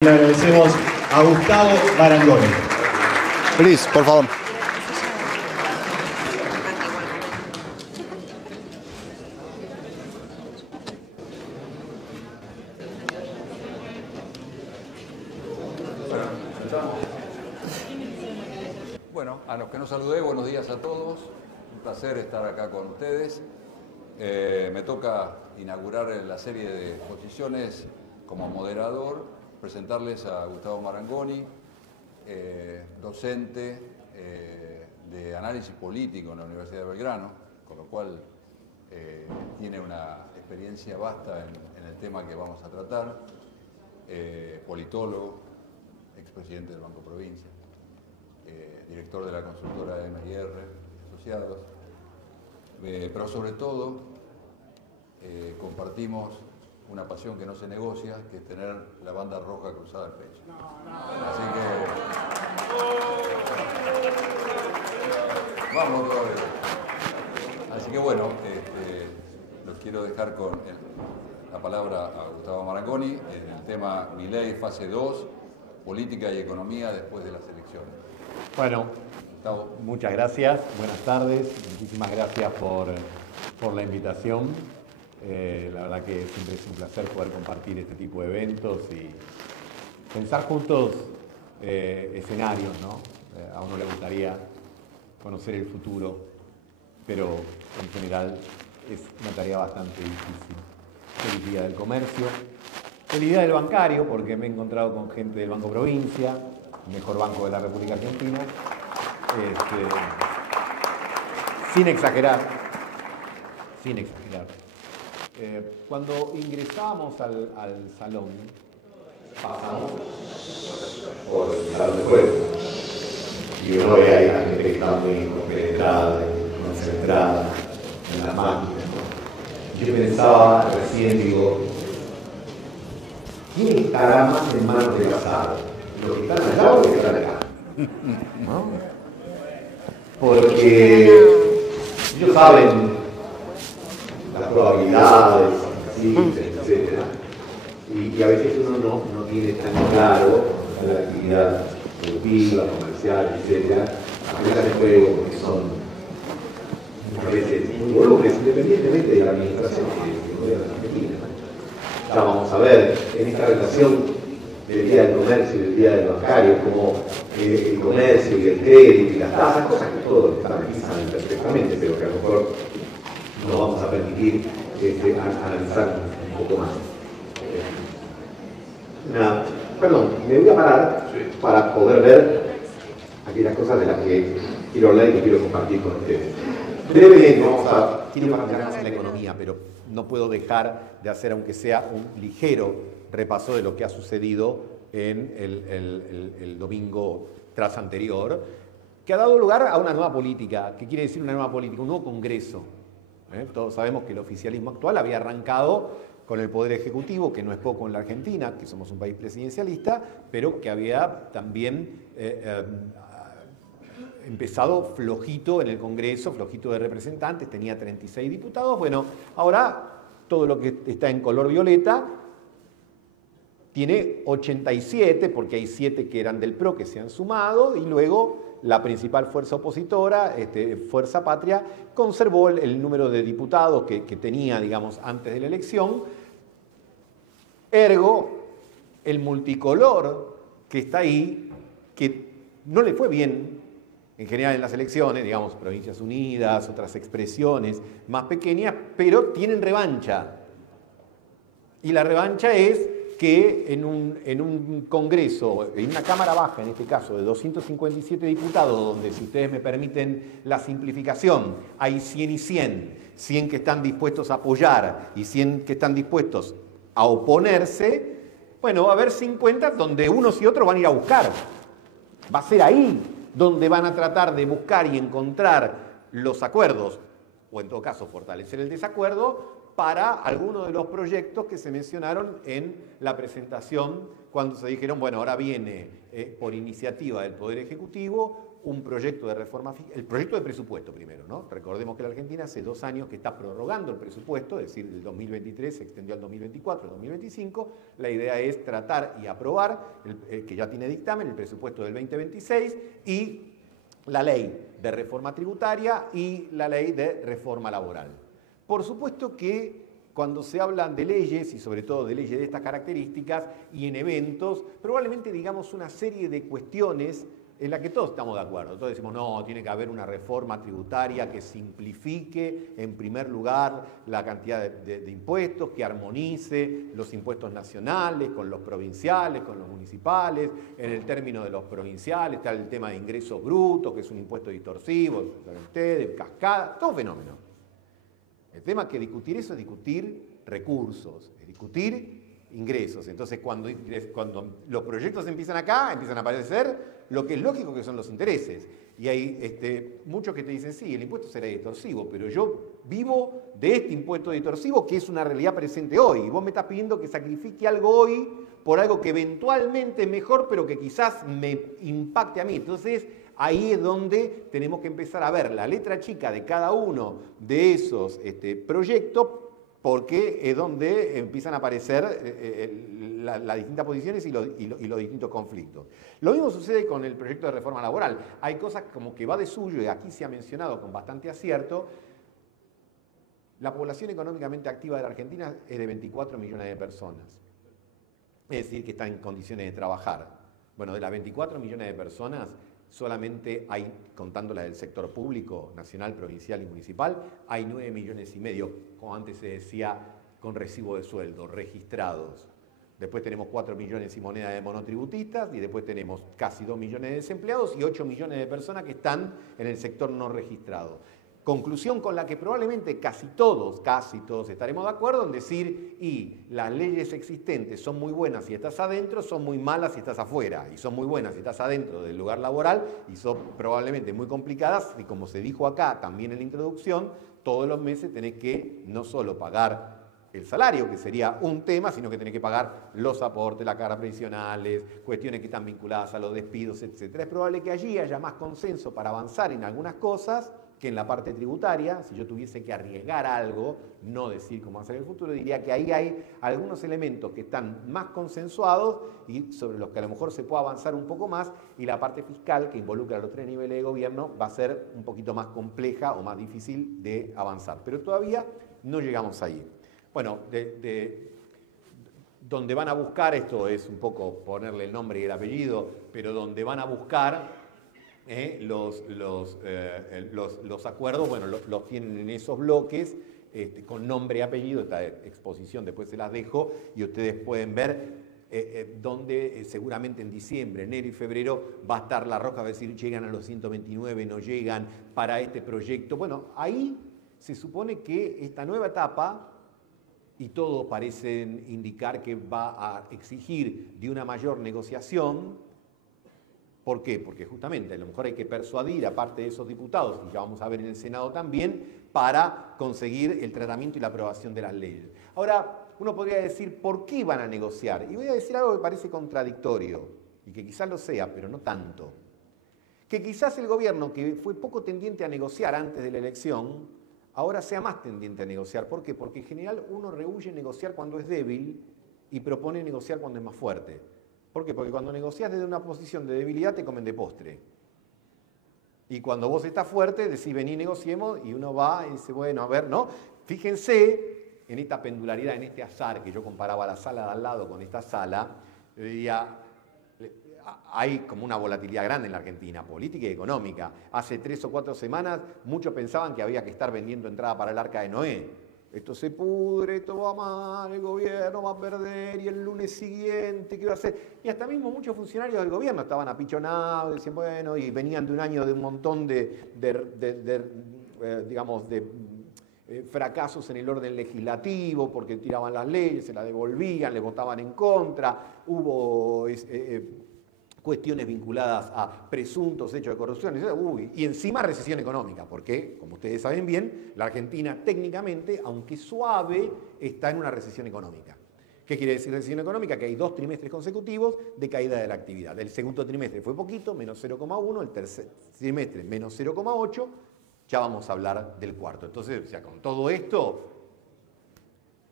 Le agradecemos a Gustavo Marangoni. Please, por favor. Bueno, a los que no saludé, buenos días a todos. Un placer estar acá con ustedes. Me toca inaugurar la serie de exposiciones como moderador, presentarles a Gustavo Marangoni, docente de análisis político en la Universidad de Belgrano, con lo cual tiene una experiencia vasta en el tema que vamos a tratar, politólogo, expresidente del Banco Provincia, director de la consultora M&R Asociados, pero sobre todo compartimos una pasión que no se negocia, que es tener la banda roja cruzada al pecho. Así que vamos todavía. Así que bueno, los quiero dejar con la palabra a Gustavo Marangoni en el tema Milei fase 2, política y economía después de las elecciones. Bueno, Gustavo. muchas gracias, buenas tardes, muchísimas gracias por la invitación. La verdad que siempre es un placer poder compartir este tipo de eventos y pensar juntos escenarios, ¿no? A uno le gustaría conocer el futuro, pero en general es una tarea bastante difícil. Feliz Día del Comercio, feliz Día del Bancario, porque me he encontrado con gente del Banco Provincia, el mejor banco de la República Argentina, sin exagerar. Cuando ingresábamos al salón, pasamos por el salón de juego y uno ve ahí a la gente que está muy compenetrada, concentrada en la máquina, ¿no? Yo pensaba recién, digo, ¿quién estará más en manos del azar? ¿Los que están allá o los que están acá? ¿No? Porque ellos saben las probabilidades, etc. Y a veces uno no tiene tan claro la actividad productiva, comercial, etc. Las mesas de juego, que son muchas veces muy volúmenes, independientemente de la administración que gobierna en Argentina. Ya vamos a ver en esta relación del Día del Comercio y del Día del Bancario, como el comercio y el crédito y las tasas, cosas que todos están aquí saben perfectamente, pero que a lo mejor no vamos a permitir analizar un poco más. Perdón, me voy a parar para poder ver aquellas cosas de las que quiero hablar y que quiero compartir con ustedes. Brevemente, quiero enfocarnos en la economía, pero no puedo dejar de hacer, aunque sea un ligero repaso de lo que ha sucedido en el domingo tras anterior, que ha dado lugar a una nueva política. ¿Qué quiere decir una nueva política? Un nuevo Congreso. Todos sabemos que el oficialismo actual había arrancado con el Poder Ejecutivo, que no es poco en la Argentina, que somos un país presidencialista, pero que había también empezado flojito en el Congreso, flojito de representantes, tenía 36 diputados. Bueno, ahora todo lo que está en color violeta tiene 87, porque hay 7 que eran del PRO que se han sumado, y luego la principal fuerza opositora, Fuerza Patria, conservó el número de diputados que tenía, digamos, antes de la elección. Ergo, el multicolor que está ahí, que no le fue bien en general en las elecciones, digamos, Provincias Unidas, otras expresiones más pequeñas, pero tienen revancha. Y la revancha es que en un Congreso, en una Cámara Baja, en este caso, de 257 diputados, donde, si ustedes me permiten la simplificación, hay 100 y 100, 100 que están dispuestos a apoyar y 100 que están dispuestos a oponerse, bueno, va a haber 50 donde unos y otros van a ir a buscar. Va a ser ahí donde van a tratar de buscar y encontrar los acuerdos, o en todo caso fortalecer el desacuerdo, para algunos de los proyectos que se mencionaron en la presentación, cuando se dijeron, bueno, ahora viene por iniciativa del Poder Ejecutivo un proyecto de reforma fiscal, el proyecto de presupuesto primero, ¿no? Recordemos que la Argentina hace 2 años que está prorrogando el presupuesto, es decir, el 2023 se extendió al 2024, 2025. La idea es tratar y aprobar, que ya tiene dictamen, el presupuesto del 2026 y la ley de reforma tributaria y la ley de reforma laboral. Por supuesto que cuando se hablan de leyes, y sobre todo de leyes de estas características, y en eventos, probablemente digamos una serie de cuestiones en las que todos estamos de acuerdo. Todos decimos, no, tiene que haber una reforma tributaria que simplifique, en primer lugar, la cantidad de impuestos, que armonice los impuestos nacionales con los provinciales, con los municipales. En el término de los provinciales está el tema de ingresos brutos, que es un impuesto distorsivo, saben ustedes, cascada, todo fenómeno. El tema es que discutir eso es discutir recursos, es discutir ingresos. Entonces, cuando los proyectos empiezan acá, empiezan a aparecer lo que es lógico que son los intereses. Y hay muchos que te dicen, sí, el impuesto será distorsivo, pero yo vivo de este impuesto distorsivo que es una realidad presente hoy. Y vos me estás pidiendo que sacrifique algo hoy por algo que eventualmente es mejor, pero que quizás me impacte a mí. Entonces, ahí es donde tenemos que empezar a ver la letra chica de cada uno de esos proyectos, porque es donde empiezan a aparecer las distintas posiciones y los distintos conflictos. Lo mismo sucede con el proyecto de reforma laboral. Hay cosas como que va de suyo, y aquí se ha mencionado con bastante acierto. La población económicamente activa de la Argentina es de 24 millones de personas. Es decir, que están en condiciones de trabajar. Bueno, de las 24 millones de personas, solamente hay, contándolas del sector público, nacional, provincial y municipal, hay 9,5 millones, como antes se decía, con recibo de sueldo, registrados. Después tenemos 4 millones y moneda de monotributistas, y después tenemos casi 2 millones de desempleados y 8 millones de personas que están en el sector no registrado. Conclusión con la que probablemente casi todos estaremos de acuerdo en decir, y las leyes existentes son muy buenas si estás adentro, son muy malas si estás afuera, y son muy buenas si estás adentro del lugar laboral, y son probablemente muy complicadas, y como se dijo acá también en la introducción, todos los meses tenés que no solo pagar el salario, que sería un tema, sino que tenés que pagar los aportes, las cargas previsionales, cuestiones que están vinculadas a los despidos, etc. Es probable que allí haya más consenso para avanzar en algunas cosas que en la parte tributaria. Si yo tuviese que arriesgar algo, no decir cómo hacer el futuro, diría que ahí hay algunos elementos que están más consensuados y sobre los que a lo mejor se puede avanzar un poco más, y la parte fiscal, que involucra los 3 niveles de gobierno, va a ser un poquito más compleja o más difícil de avanzar. Pero todavía no llegamos ahí. Bueno, donde van a buscar, esto es un poco ponerle el nombre y el apellido, pero donde van a buscar los acuerdos, bueno, los tienen en esos bloques, con nombre y apellido. Esta exposición después se las dejo y ustedes pueden ver donde seguramente en diciembre, enero y febrero va a estar la roja, va a decir llegan a los 129, no llegan para este proyecto. Bueno, ahí se supone que esta nueva etapa, y todo parecen indicar que va a exigir de una mayor negociación. ¿Por qué? Porque justamente a lo mejor hay que persuadir a parte de esos diputados, y ya vamos a ver en el Senado también, para conseguir el tratamiento y la aprobación de las leyes. Ahora, uno podría decir, ¿por qué van a negociar? Y voy a decir algo que parece contradictorio, y que quizás lo sea, pero no tanto. Que quizás el gobierno, que fue poco tendiente a negociar antes de la elección, ahora sea más tendiente a negociar. ¿Por qué? Porque en general uno rehúye negociar cuando es débil y propone negociar cuando es más fuerte. ¿Por qué? Porque cuando negocias desde una posición de debilidad te comen de postre. Y cuando vos estás fuerte, decís vení, negociemos, y uno va y dice, bueno, a ver, ¿no? Fíjense en esta pendularidad, en este azar, que yo comparaba la sala de al lado con esta sala, yo diría, hay como una volatilidad grande en la Argentina, política y económica. Hace 3 o 4 semanas muchos pensaban que había que estar vendiendo entrada para el Arca de Noé. Esto se pudre, esto va mal, el gobierno va a perder, y el lunes siguiente, ¿qué va a hacer? Y hasta mismo muchos funcionarios del gobierno estaban apichonados, decían, bueno, y venían de un año de un montón de fracasos en el orden legislativo, porque tiraban las leyes, se las devolvían, les votaban en contra, hubo cuestiones vinculadas a presuntos hechos de corrupción, y encima recesión económica, porque, como ustedes saben bien, la Argentina técnicamente, aunque suave, está en una recesión económica, ¿Qué quiere decir recesión económica? Que hay 2 trimestres consecutivos de caída de la actividad. El segundo trimestre fue poquito, menos 0,1, el tercer trimestre menos 0,8, ya vamos a hablar del cuarto. Entonces, o sea, con todo esto,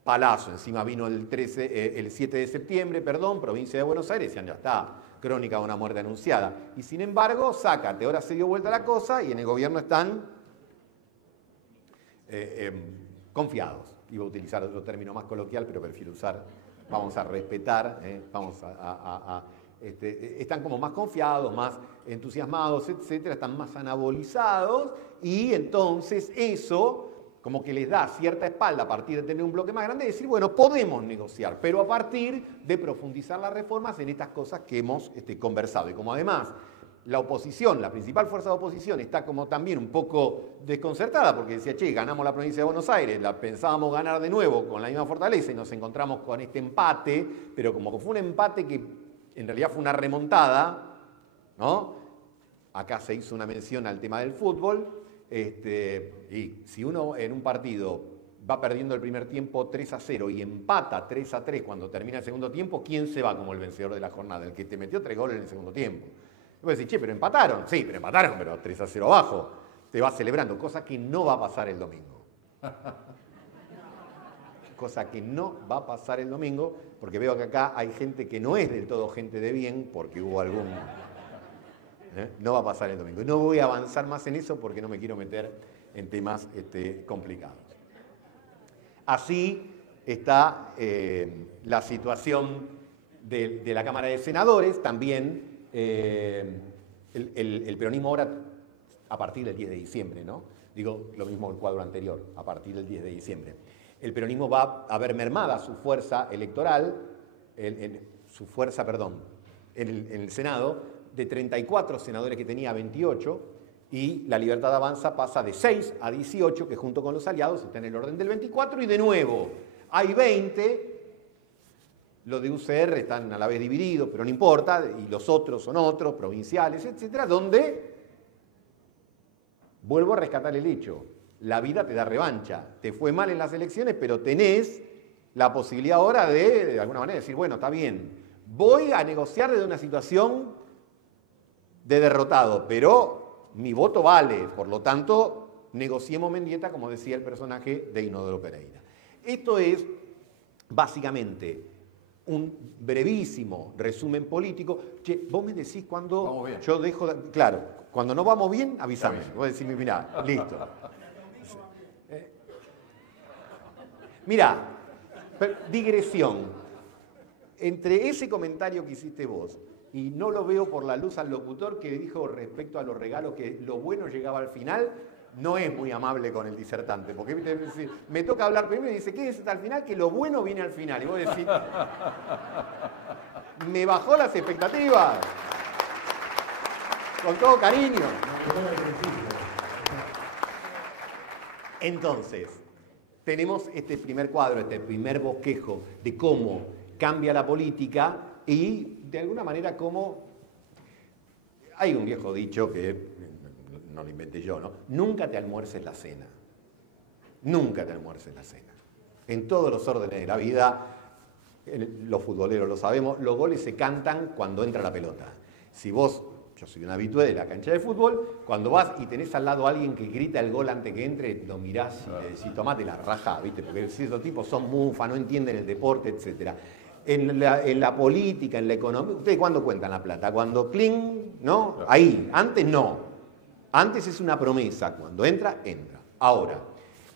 palazo, encima vino el 7 de septiembre, provincia de Buenos Aires, ya está, crónica de una muerte anunciada. Y sin embargo, sácate, ahora se dio vuelta la cosa y en el gobierno están confiados. Iba a utilizar otro término más coloquial, pero prefiero usar, vamos a respetar, están como más confiados, más entusiasmados, etcétera, están más anabolizados y entonces eso como que les da cierta espalda a partir de tener un bloque más grande y decir, bueno, podemos negociar, pero a partir de profundizar las reformas en estas cosas que hemos conversado. Y como además la oposición, la principal fuerza de oposición, está como también un poco desconcertada porque decía, che, ganamos la provincia de Buenos Aires, la pensábamos ganar de nuevo con la misma fortaleza y nos encontramos con este empate, pero como que fue un empate que en realidad fue una remontada, ¿no? Acá se hizo una mención al tema del fútbol, y si uno en un partido va perdiendo el primer tiempo 3-0 y empata 3-3 cuando termina el segundo tiempo, ¿quién se va como el vencedor de la jornada? El que te metió 3 goles en el segundo tiempo. Y vos decís, che, pero empataron. Sí, pero empataron, pero 3-0 abajo. Te vas celebrando, cosa que no va a pasar el domingo. Cosa que no va a pasar el domingo, porque veo que acá hay gente que no es del todo gente de bien, porque hubo algún... No va a pasar el domingo. No voy a avanzar más en eso porque no me quiero meter en temas complicados. Así está la situación de la Cámara de Senadores. También el peronismo ahora, a partir del 10 de diciembre, ¿no? Digo lo mismo el cuadro anterior, a partir del 10 de diciembre. El peronismo va a ver mermada su fuerza electoral, en el Senado, de 34 senadores que tenía a 28, y la Libertad Avanza pasa de 6 a 18, que junto con los aliados está en el orden del 24, y de nuevo hay 20, los de UCR están a la vez divididos, pero no importa, y los otros son otros, provinciales, etcétera, donde, vuelvo a rescatar el hecho, la vida te da revancha, te fue mal en las elecciones, pero tenés la posibilidad ahora de alguna manera, decir, bueno, está bien, voy a negociar desde una situación de derrotado, pero mi voto vale, por lo tanto, negociemos Mendieta, como decía el personaje de Inodoro Pereira. Esto es, básicamente, un brevísimo resumen político. Che, vos me decís cuando yo dejo... Claro, cuando no vamos bien, avísame. Vos decís, mirá, listo. Mirá, digresión. Entre ese comentario que hiciste vos, y no lo veo por la luz al locutor que dijo respecto a los regalos que lo bueno llegaba al final, no es muy amable con el disertante, porque me toca hablar primero y dice, quédese hasta el final, que lo bueno viene al final. Y vos decís, me bajó las expectativas. Con todo cariño. Entonces, tenemos este primer cuadro, este primer bosquejo de cómo cambia la política y de alguna manera cómo... Hay un viejo dicho que no lo inventé yo, ¿no? Nunca te almuerces la cena. Nunca te almuerces la cena. En todos los órdenes de la vida, los futboleros lo sabemos, los goles se cantan cuando entra la pelota. Si vos, yo soy un habitué de la cancha de fútbol, cuando vas y tenés al lado a alguien que grita el gol antes que entre, lo mirás y le decís, tomate la raja, ¿viste? Porque si esos tipos son mufa, no entienden el deporte, etc. En la política, en la economía, ¿ustedes cuándo cuentan la plata? Cuando cling, ¿no? Ahí, antes no. Antes es una promesa, cuando entra, entra. Ahora,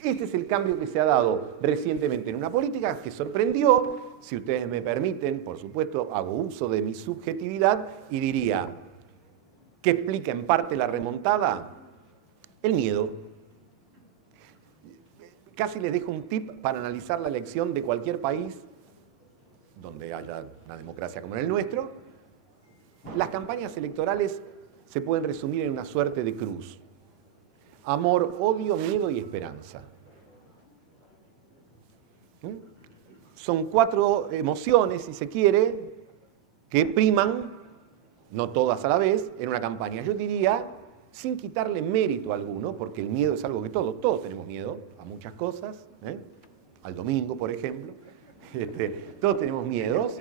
este es el cambio que se ha dado recientemente en una política que sorprendió, si ustedes me permiten, por supuesto, hago uso de mi subjetividad y diría, ¿qué explica en parte la remontada? El miedo. Casi les dejo un tip para analizar la elección de cualquier país donde haya una democracia como en el nuestro. Las campañas electorales se pueden resumir en una suerte de cruz. Amor, odio, miedo y esperanza. Son 4 emociones, si se quiere, que priman, no todas a la vez, en una campaña. Yo diría, sin quitarle mérito a alguno, porque el miedo es algo que todos tenemos miedo a muchas cosas, al domingo, por ejemplo, Todos tenemos miedos.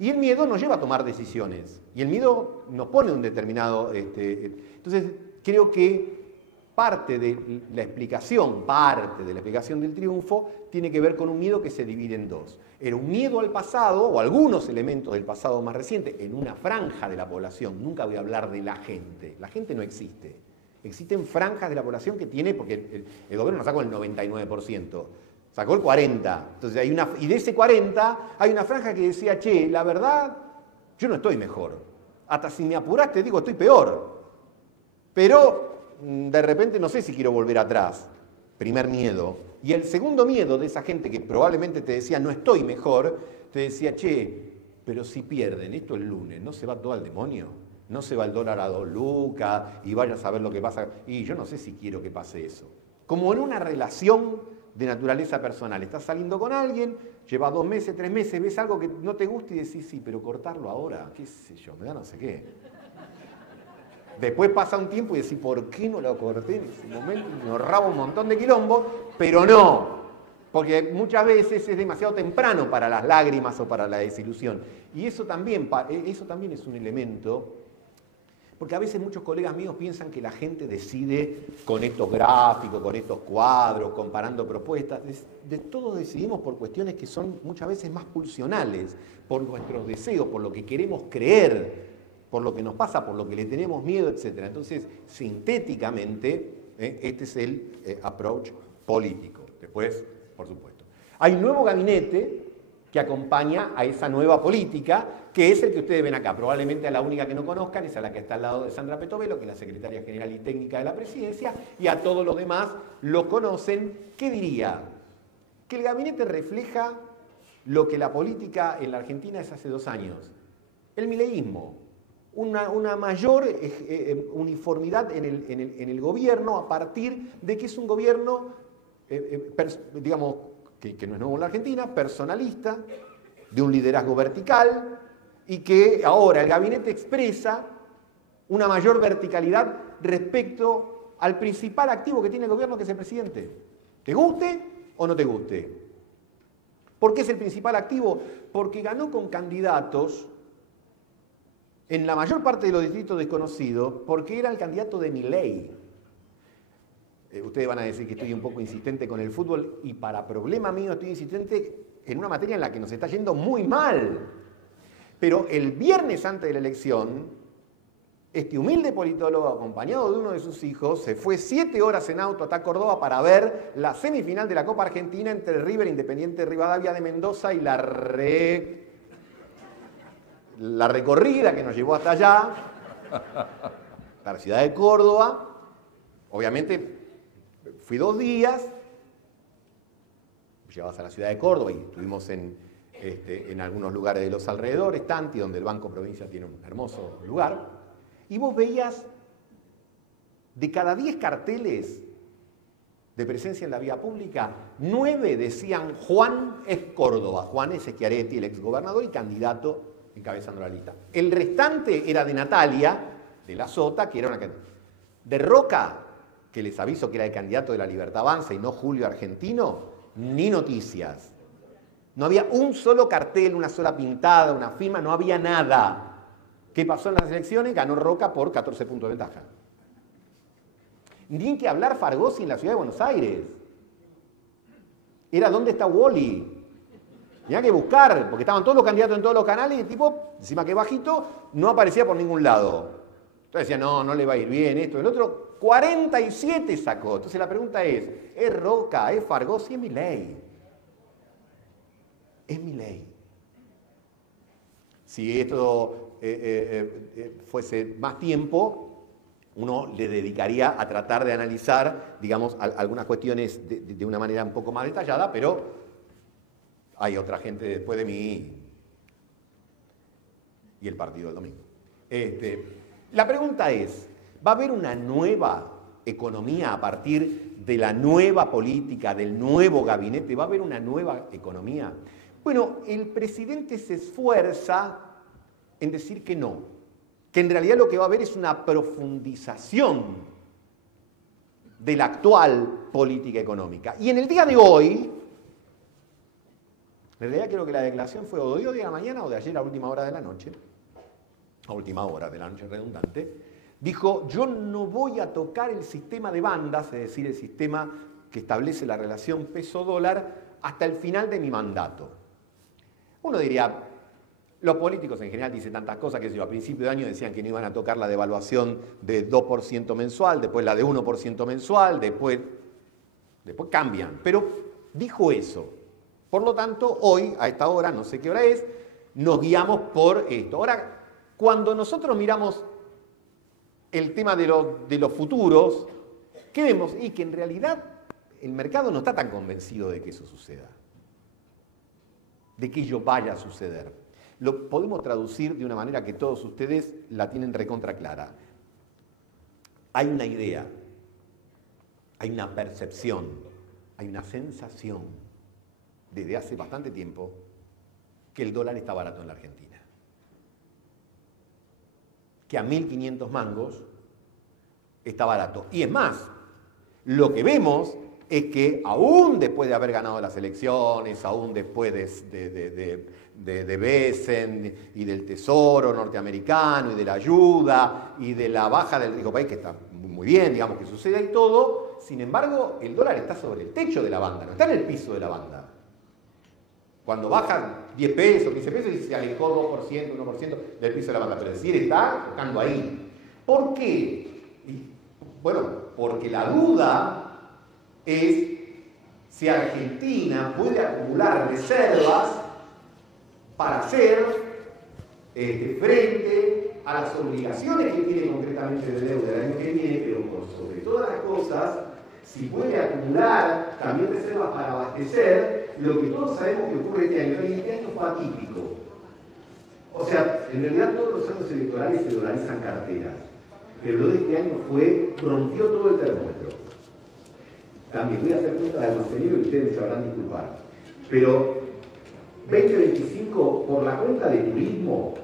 Y el miedo nos lleva a tomar decisiones. Y el miedo nos pone un determinado... Entonces, creo que parte de la explicación del triunfo tiene que ver con un miedo que se divide en dos. Era un miedo al pasado, o algunos elementos del pasado más reciente, en una franja de la población. Nunca voy a hablar de la gente. La gente no existe. Existen franjas de la población que tiene, porque el gobierno no sacó el 99%, sacó el 40%. Entonces y de ese 40% hay una franja que decía, che, la verdad, yo no estoy mejor. Hasta si me apurás te digo, estoy peor. Pero de repente no sé si quiero volver atrás. Primer miedo. Y el segundo miedo de esa gente que probablemente te decía, no estoy mejor, te decía, che, pero si pierden esto el lunes, ¿no se va todo al demonio? ¿No se va el dólar a 2 lucas y vaya a saber lo que pasa? Y yo no sé si quiero que pase eso. Como en una relación de naturaleza personal. Estás saliendo con alguien, llevas 2 meses, 3 meses, ves algo que no te gusta y decís, sí, pero cortarlo ahora, qué sé yo, me da no sé qué. Después pasa un tiempo y decís, ¿por qué no lo corté en ese momento? Me ahorraba un montón de quilombo, pero no. Porque muchas veces es demasiado temprano para las lágrimas o para la desilusión. Y eso también es un elemento, porque a veces muchos colegas míos piensan que la gente decide con estos gráficos, con estos cuadros, comparando propuestas. De todos decidimos por cuestiones que son muchas veces más pulsionales, por nuestros deseos, por lo que queremos creer, por lo que nos pasa, por lo que le tenemos miedo, etc. Entonces, sintéticamente, este es el approach político. Después, por supuesto, hay un nuevo gabinete que acompaña a esa nueva política, que es el que ustedes ven acá. Probablemente a la única que no conozcan es a la que está al lado de Sandra Petovelo, que es la secretaria general y técnica de la presidencia, y a todos los demás lo conocen. ¿Qué diría? Que el gabinete refleja lo que la política en la Argentina es hace 2 años. El mileísmo. Una mayor uniformidad en el gobierno a partir de que es un gobierno, digamos, que no es nuevo en la Argentina, personalista, de un liderazgo vertical, y que ahora el gabinete expresa una mayor verticalidad respecto al principal activo que tiene el gobierno, que es el presidente. ¿Te guste o no te guste? ¿Por qué es el principal activo? Porque ganó con candidatos en la mayor parte de los distritos desconocidos, porque era el candidato de Milei. Ustedes van a decir que estoy un poco insistente con el fútbol, y para problema mío estoy insistente en una materia en la que nos está yendo muy mal. Pero el viernes antes de la elección, este humilde politólogo, acompañado de uno de sus hijos, se fue 7 horas en auto hasta Córdoba para ver la semifinal de la Copa Argentina entre River Independiente de Rivadavia de Mendoza y la recorrida que nos llevó hasta allá, a la ciudad de Córdoba. Obviamente fui 2 días, llegabas a la ciudad de Córdoba y estuvimos en algunos lugares de los alrededores, Tanti, donde el Banco Provincia tiene un hermoso lugar, y vos veías de cada 10 carteles de presencia en la vía pública, 9 decían Juan es Córdoba, Juan es Schiaretti, el exgobernador y candidato encabezando la lista. El restante era de Natalia, de la Sota, que era una candidata. De Roca, que les aviso que era el candidato de la Libertad Avanza y no Julio Argentino, ni noticias. No había un solo cartel, una sola pintada, una firma, no había nada. ¿Qué pasó en las elecciones? Ganó Roca por 14 puntos de ventaja. Ni que hablar Fargosi en la ciudad de Buenos Aires. Era ¿dónde está Wally? Tenía que buscar, porque estaban todos los candidatos en todos los canales y el tipo, encima que bajito, no aparecía por ningún lado. Entonces decía, no le va a ir bien esto, el otro, 47 sacó. Entonces la pregunta ¿es Roca, es Fargosi, es Milei? Es Milei. Si esto fuese más tiempo, uno le dedicaría a tratar de analizar, digamos, algunas cuestiones de una manera un poco más detallada, pero hay otra gente después de mí y el partido del domingo. La pregunta es, ¿va a haber una nueva economía a partir de la nueva política, del nuevo gabinete? ¿Va a haber una nueva economía? Bueno, el presidente se esfuerza en decir que no, que en realidad lo que va a haber es una profundización de la actual política económica. Y en el día de hoy, En realidad creo que la declaración fue o de hoy de la mañana o de ayer a última hora de la noche, a última hora de la noche redundante, dijo, yo no voy a tocar el sistema de bandas, es decir, el sistema que establece la relación peso-dólar, hasta el final de mi mandato. Uno diría, los políticos en general dicen tantas cosas que a principio de año decían que no iban a tocar la devaluación de 2% mensual, después la de 1% mensual, después cambian. Pero dijo eso. Por lo tanto, hoy, a esta hora, no sé qué hora es, nos guiamos por esto. Ahora, cuando nosotros miramos el tema de los futuros, ¿qué vemos? Y que en realidad el mercado no está tan convencido de que eso suceda, de que ello vaya a suceder. Lo podemos traducir de una manera que todos ustedes la tienen recontra clara. Hay una idea, hay una percepción, hay una sensación desde hace bastante tiempo que el dólar está barato en la Argentina. Que a 1.500 mangos está barato. Y es más, lo que vemos es que aún después de haber ganado las elecciones, aún después de Besen y del Tesoro norteamericano y de la ayuda y de la baja del riesgo país, que está muy bien, digamos, que suceda y todo, sin embargo, el dólar está sobre el techo de la banda, no está en el piso de la banda. Cuando bajan 10 pesos, 15 pesos y se alejó 2%, 1% del piso de la banda, pero es decir, está tocando ahí. ¿Por qué? Bueno, porque la duda es si Argentina puede acumular reservas para hacer frente a las obligaciones que tiene concretamente de deuda el año que viene, pero por sobre todas las cosas, si puede acumular también reservas para abastecer lo que todos sabemos que ocurre este año. Este año fue atípico. O sea, en realidad todos los años electorales se dolarizan carteras, pero lo de este año rompió todo el termómetro. También voy a hacer cuenta de almacenero y ustedes sabrán disculpar. Pero 2025, por la cuenta de turismo,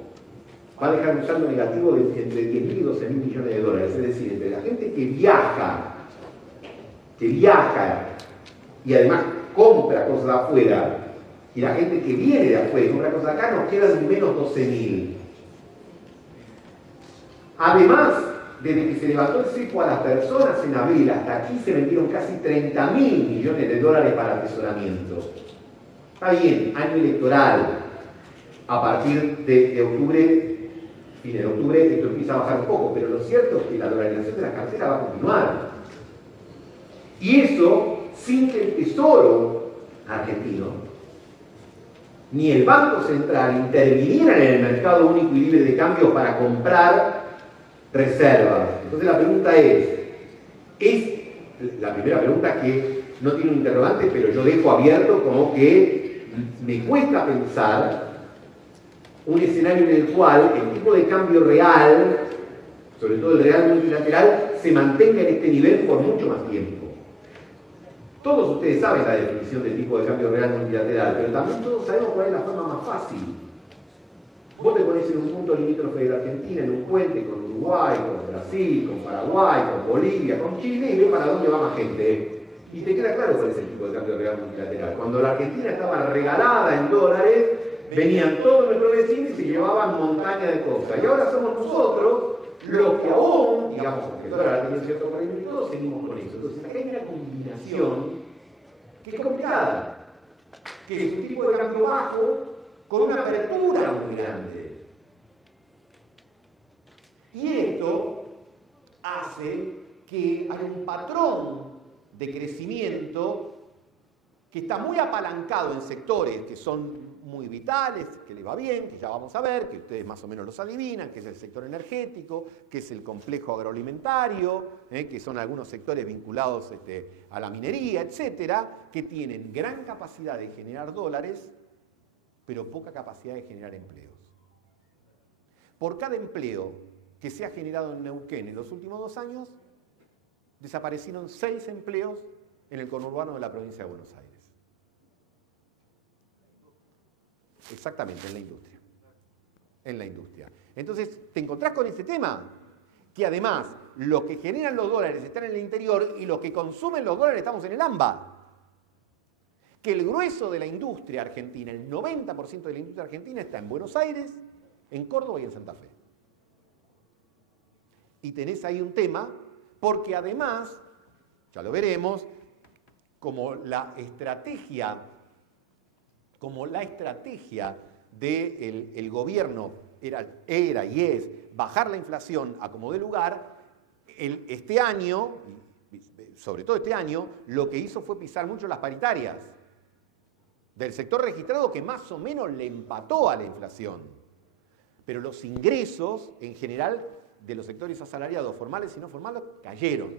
va a dejar un saldo negativo de entre 10.000 y 12.000 millones de dólares. Es decir, entre la gente que viaja y además compra cosas de afuera, y la gente que viene de afuera y compra cosas de acá, nos quedan menos 12.000. Además, desde que se levantó el cepo a las personas en abril hasta aquí se vendieron casi 30.000 millones de dólares para atesoramiento. Está bien, año electoral. A partir de octubre, fin de octubre, esto empieza a bajar un poco, pero lo cierto es que la dolarización de las carteras va a continuar. Y eso sin que el Tesoro argentino ni el Banco Central intervinieran en el mercado único y libre de cambios para comprar reservas. Entonces la pregunta es la primera pregunta que no tiene un interrogante, pero yo dejo abierto como que me cuesta pensar un escenario en el cual el tipo de cambio real, sobre todo el real multilateral, se mantenga en este nivel por mucho más tiempo. Todos ustedes saben la definición del tipo de cambio real multilateral, pero también todos sabemos cuál es la forma más fácil. Vos te pones en un punto limítrofe de la Argentina, en un puente con Uruguay, con Brasil, con Paraguay, con Bolivia, con Chile, y ves para dónde va más gente. Y te queda claro cuál es el tipo de cambio real multilateral. Cuando la Argentina estaba regalada en dólares, venían todos nuestros vecinos y se llevaban montaña de cosas. Y ahora somos nosotros los que aún, digamos, que el dólar ha tenido cierto corriente y todos seguimos con eso. Entonces acá hay una combinación que es complicada, que es un tipo de cambio bajo con una apertura muy grande. Y esto hace que haya un patrón de crecimiento que está muy apalancado en sectores que son muy vitales, que les va bien, que ya vamos a ver, que ustedes más o menos los adivinan, que es el sector energético, que es el complejo agroalimentario, que son algunos sectores vinculados a la minería, etcétera, que tienen gran capacidad de generar dólares, pero poca capacidad de generar empleos. Por cada empleo que se ha generado en Neuquén en los últimos 2 años, desaparecieron 6 empleos en el conurbano de la provincia de Buenos Aires. Exactamente, en la industria. En la industria. Entonces, te encontrás con este tema, que además los que generan los dólares están en el interior y los que consumen los dólares estamos en el AMBA. que el grueso de la industria argentina, el 90% de la industria argentina está en Buenos Aires, en Córdoba y en Santa Fe. Y tenés ahí un tema, porque además, ya lo veremos, como la estrategia del gobierno era y es bajar la inflación a como dé lugar, este año, sobre todo este año, lo que hizo fue pisar mucho las paritarias del sector registrado, que más o menos le empató a la inflación. Pero los ingresos, en general, de los sectores asalariados, formales y no formales, cayeron.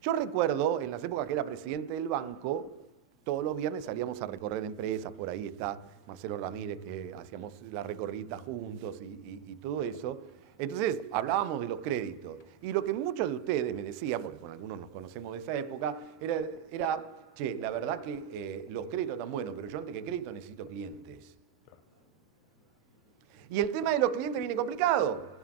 Yo recuerdo, en las épocas que era presidente del banco, todos los viernes salíamos a recorrer empresas, por ahí está Marcelo Ramírez, que hacíamos la recorrida juntos y todo eso. Entonces, hablábamos de los créditos. Y lo que muchos de ustedes me decían, porque con algunos nos conocemos de esa época, era che, la verdad que los créditos están buenos, pero yo antes que crédito necesito clientes. Y el tema de los clientes viene complicado.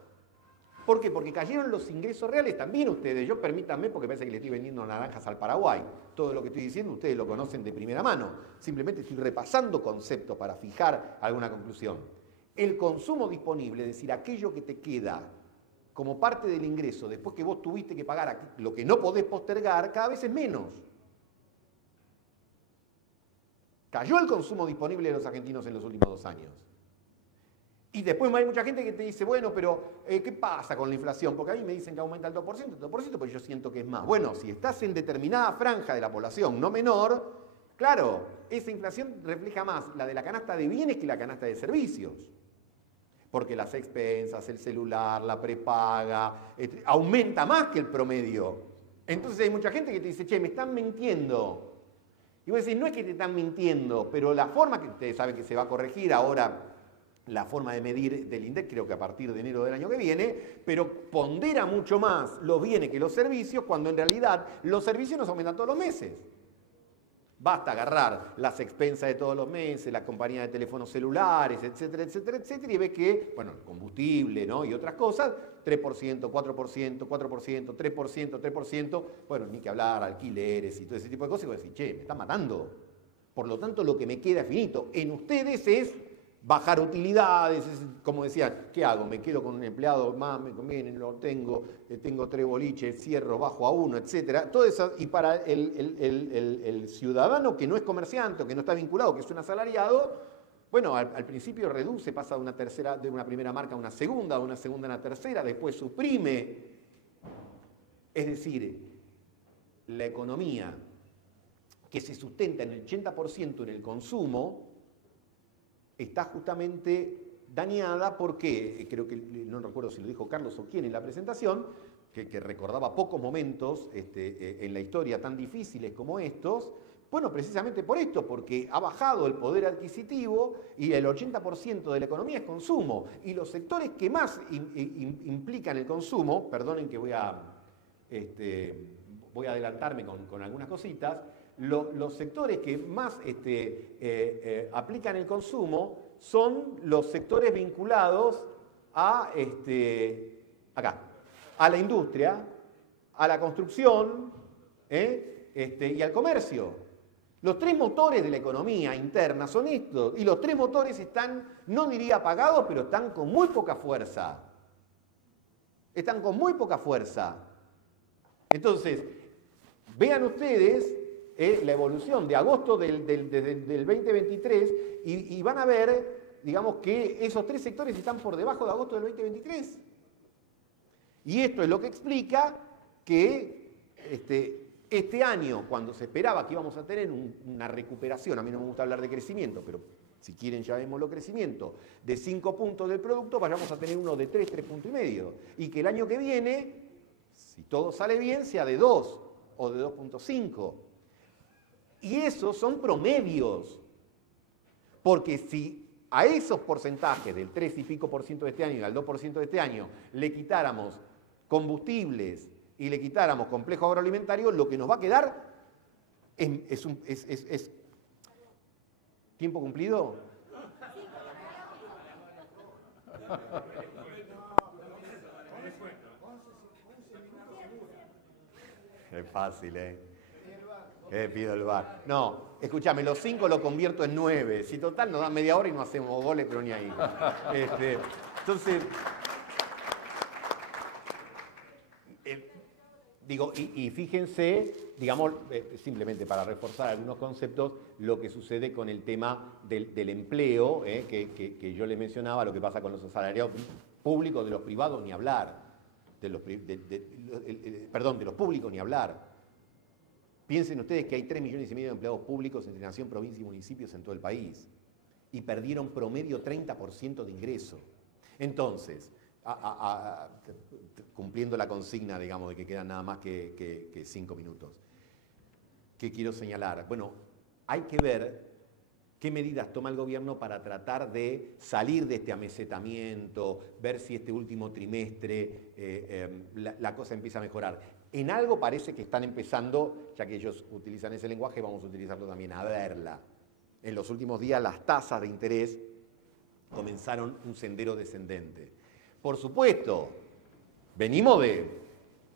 ¿Por qué? Porque cayeron los ingresos reales también ustedes. Yo permítanme, porque parece que le estoy vendiendo naranjas al Paraguay. Todo lo que estoy diciendo ustedes lo conocen de primera mano. Simplemente estoy repasando conceptos para fijar alguna conclusión. El consumo disponible, es decir, aquello que te queda como parte del ingreso después que vos tuviste que pagar lo que no podés postergar, cada vez es menos. Cayó el consumo disponible de los argentinos en los últimos 2 años. Y después hay mucha gente que te dice, bueno, pero ¿qué pasa con la inflación? Porque a mí me dicen que aumenta el 2%, pues yo siento que es más. Bueno, si estás en determinada franja de la población, no menor, claro, esa inflación refleja más la de la canasta de bienes que la canasta de servicios. Porque las expensas, el celular, la prepaga, aumenta más que el promedio. Entonces hay mucha gente que te dice, che, me están mintiendo. Y vos decís, no es que te están mintiendo, pero la forma que ustedes saben que se va a corregir ahora, la forma de medir del INDEC, creo que a partir de enero del año que viene, pero pondera mucho más los bienes que los servicios, cuando en realidad los servicios nos aumentan todos los meses. Basta agarrar las expensas de todos los meses, la compañía de teléfonos celulares, etcétera, etcétera, etcétera, y ves que, bueno, el combustible, ¿no? Y otras cosas, 3%, 4%, 4%, 3%, 3%, bueno, ni que hablar, alquileres y todo ese tipo de cosas, y vos decís, che, me están matando. Por lo tanto, lo que me queda es finito. En ustedes es bajar utilidades, como decía, ¿qué hago? ¿Me quedo con un empleado más? ¿Me conviene? No lo tengo, tengo 3 boliches, cierro, bajo a 1, etcétera. Todo eso, y para el ciudadano que no es comerciante o que no está vinculado, que es un asalariado, bueno, al principio reduce, pasa de una primera marca a una segunda, de una segunda a una tercera, después suprime. Es decir, la economía que se sustenta en el 80% en el consumo, está justamente dañada porque, creo que, no recuerdo si lo dijo Carlos o quién en la presentación, que recordaba pocos momentos en la historia tan difíciles como estos, bueno, precisamente por esto, porque ha bajado el poder adquisitivo y el 80% de la economía es consumo. Y los sectores que más implican el consumo, perdonen que voy a adelantarme con algunas cositas, los sectores que más aplican el consumo son los sectores vinculados a, a la industria, a la construcción y al comercio. Los 3 motores de la economía interna son estos, y los 3 motores están, no diría apagados, pero están con muy poca fuerza. Están con muy poca fuerza. Entonces, vean ustedes la evolución de agosto del 2023 y van a ver, digamos, que esos 3 sectores están por debajo de agosto del 2023. Y esto es lo que explica que este año, cuando se esperaba que íbamos a tener una recuperación, a mí no me gusta hablar de crecimiento, pero si quieren llamémoslo crecimiento, de 5 puntos del producto, vayamos a tener uno de 3, 3,5 puntos. Y que el año que viene, si todo sale bien, sea de 2 o de 2,5. Y esos son promedios, porque si a esos porcentajes del 3 y pico por ciento de este año y al 2% de este año le quitáramos combustibles y le quitáramos complejo agroalimentario, lo que nos va a quedar es ¿tiempo cumplido? Es fácil, ¿eh? Pido el VAR. No, escúchame, los 5 lo convierto en 9. Si total nos dan media hora y no hacemos goles, pero ni ahí. Entonces, digo, y fíjense, digamos, simplemente para reforzar algunos conceptos, lo que sucede con el tema del empleo, que yo le mencionaba, lo que pasa con los asalariados públicos, de los privados, ni hablar. De los públicos, ni hablar. Piensen ustedes que hay 3,5 millones de empleados públicos entre nación, provincia y municipios en todo el país. Y perdieron promedio 30% de ingreso. Entonces, cumpliendo la consigna, digamos, de que quedan nada más que 5 minutos. ¿Qué quiero señalar? Bueno, hay que ver qué medidas toma el gobierno para tratar de salir de este amesetamiento, ver si este último trimestre la cosa empieza a mejorar. En algo parece que están empezando, ya que ellos utilizan ese lenguaje, vamos a utilizarlo también, a verla. En los últimos días las tasas de interés comenzaron un sendero descendente. Por supuesto, venimos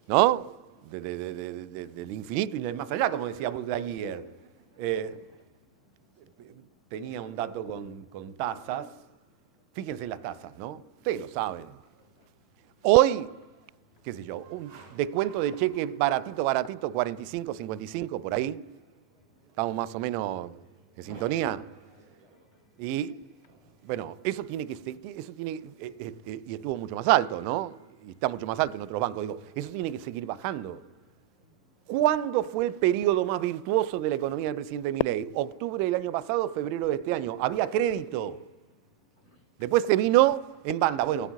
¿no? Del infinito y del más allá, como decía Buzz Lightyear. Tenía un dato con tasas. Fíjense en las tasas, ¿no? Ustedes lo saben. Hoy, qué sé yo, un descuento de cheque baratito, 45, 55, por ahí. Estamos más o menos en sintonía. Y, bueno, eso tiene que ser, y estuvo mucho más alto, ¿no? Y está mucho más alto en otros bancos. Digo, eso tiene que seguir bajando. ¿Cuándo fue el periodo más virtuoso de la economía del presidente Milei? Octubre del año pasado, febrero de este año. Había crédito. Después se vino en banda. Bueno,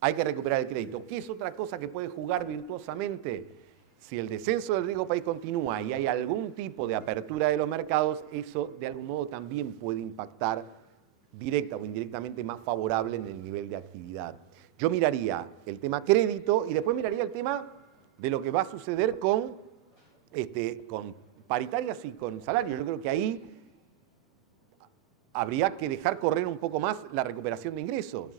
hay que recuperar el crédito. ¿Qué es otra cosa que puede jugar virtuosamente? Si el descenso del riesgo país continúa y hay algún tipo de apertura de los mercados, eso de algún modo también puede impactar directa o indirectamente más favorable en el nivel de actividad. Yo miraría el tema crédito y después miraría el tema de lo que va a suceder con paritarias y con salarios. Yo creo que ahí habría que dejar correr un poco más la recuperación de ingresos.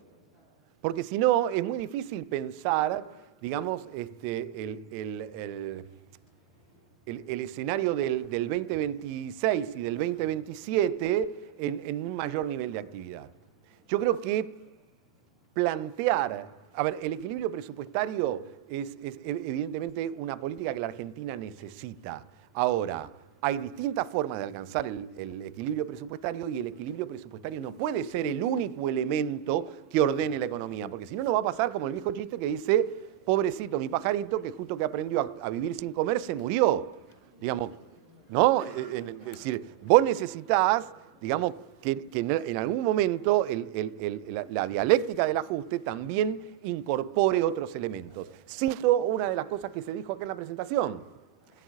Porque si no, es muy difícil pensar, digamos, el escenario del 2026 y del 2027 en un mayor nivel de actividad. Yo creo que plantear, a ver, el equilibrio presupuestario es evidentemente una política que la Argentina necesita. Ahora, hay distintas formas de alcanzar el equilibrio presupuestario y el equilibrio presupuestario no puede ser el único elemento que ordene la economía, porque si no, nos va a pasar como el viejo chiste que dice, pobrecito mi pajarito, que justo que aprendió a vivir sin comer se murió. Digamos, ¿no? Es decir, vos necesitás, digamos, que en algún momento la dialéctica del ajuste también incorpore otros elementos. Cito una de las cosas que se dijo acá en la presentación.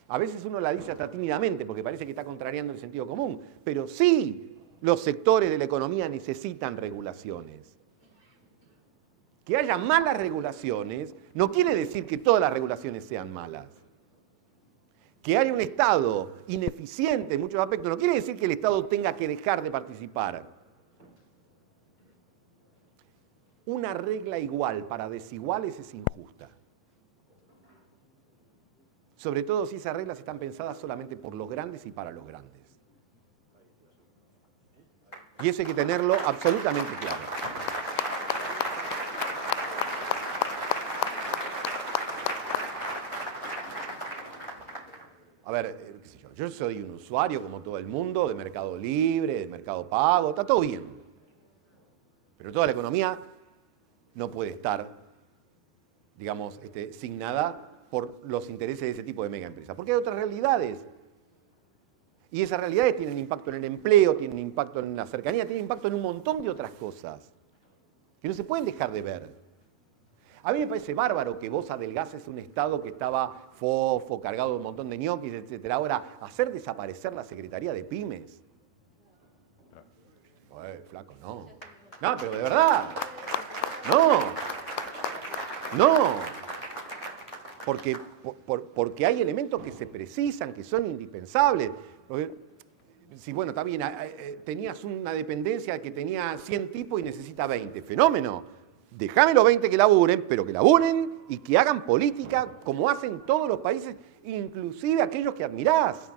A veces uno la dice hasta tímidamente porque parece que está contrariando el sentido común, pero sí los sectores de la economía necesitan regulaciones. Que haya malas regulaciones no quiere decir que todas las regulaciones sean malas. Que haya un Estado ineficiente en muchos aspectos no quiere decir que el Estado tenga que dejar de participar. Una regla igual para desiguales es injusta. Sobre todo si esas reglas están pensadas solamente por los grandes y para los grandes. Y eso hay que tenerlo absolutamente claro. A ver, qué sé yo soy un usuario como todo el mundo de Mercado Libre, de Mercado Pago, está todo bien. Pero toda la economía no puede estar, digamos, signada por los intereses de ese tipo de megaempresas. Porque hay otras realidades. Y esas realidades tienen impacto en el empleo, tienen impacto en la cercanía, tienen impacto en un montón de otras cosas que no se pueden dejar de ver. A mí me parece bárbaro que vos adelgaces un Estado que estaba fofo, cargado de un montón de ñoquis, etc. Ahora, hacer desaparecer la Secretaría de Pymes. Flaco, no. No, pero de verdad. No. Porque hay elementos que se precisan, que son indispensables. Si, bueno, está bien, tenías una dependencia que tenía 100 tipos y necesita 20. Fenómeno. Déjame los 20 que laburen, pero que laburen y que hagan política como hacen todos los países, inclusive aquellos que admirás.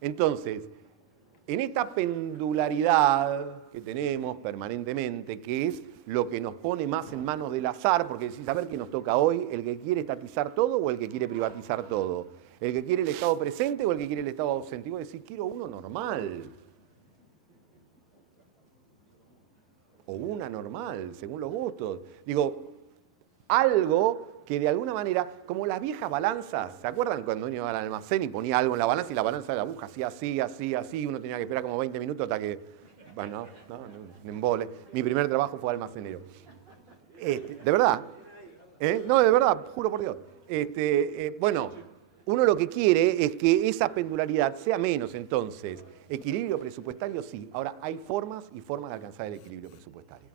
Entonces, en esta pendularidad que tenemos permanentemente, que es lo que nos pone más en manos del azar, porque decís, a ver qué nos toca hoy, el que quiere estatizar todo o el que quiere privatizar todo, el que quiere el Estado presente o el que quiere el Estado ausente. Y vos decís, quiero uno normal. O una normal, según los gustos. Digo, algo que de alguna manera, como las viejas balanzas, ¿se acuerdan cuando uno iba al almacén y ponía algo en la balanza y la balanza de la aguja hacía así, así, así, uno tenía que esperar como 20 minutos hasta que, bueno, no, me embole. Mi primer trabajo fue almacenero. De verdad, no, de verdad, juro por Dios. Bueno, uno lo que quiere es que esa pendularidad sea menos, entonces. Equilibrio presupuestario, sí. Ahora, hay formas y formas de alcanzar el equilibrio presupuestario.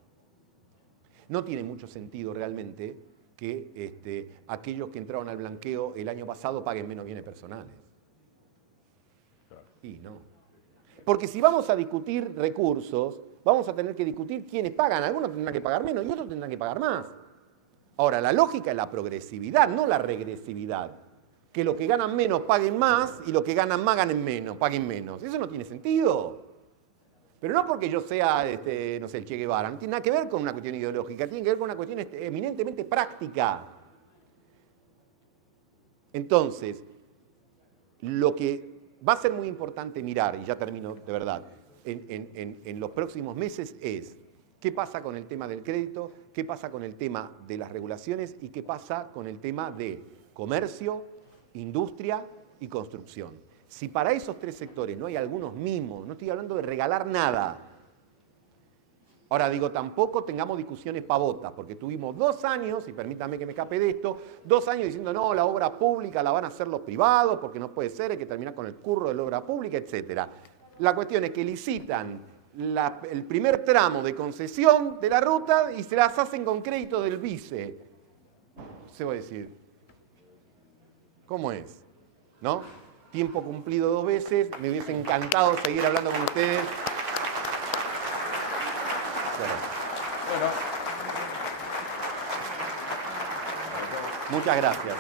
No tiene mucho sentido realmente que aquellos que entraron al blanqueo el año pasado paguen menos bienes personales. Y no. Porque si vamos a discutir recursos, vamos a tener que discutir quiénes pagan. Algunos tendrán que pagar menos y otros tendrán que pagar más. Ahora, la lógica es la progresividad, no la regresividad. Que los que ganan menos paguen más y los que ganan más ganen menos, paguen menos. Eso no tiene sentido. Pero no porque yo sea, no sé, el Che Guevara, no tiene nada que ver con una cuestión ideológica, tiene que ver con una cuestión eminentemente práctica. Entonces, lo que va a ser muy importante mirar, y ya termino de verdad, en los próximos meses es qué pasa con el tema del crédito, qué pasa con el tema de las regulaciones y qué pasa con el tema de comercio, industria y construcción. Si para esos tres sectores no hay algunos mimos, no estoy hablando de regalar nada. Ahora digo, tampoco tengamos discusiones pavotas, porque tuvimos 2 años, y permítanme que me escape de esto, 2 años diciendo, no, la obra pública la van a hacer los privados, porque no puede ser, hay que terminar con el curro de la obra pública, etc. La cuestión es que licitan el primer tramo de concesión de la ruta y se las hacen con crédito del vice. Se va a decir, ¿cómo es? ¿No? Tiempo cumplido 2 veces, me hubiese encantado seguir hablando con ustedes. Bueno. Muchas gracias.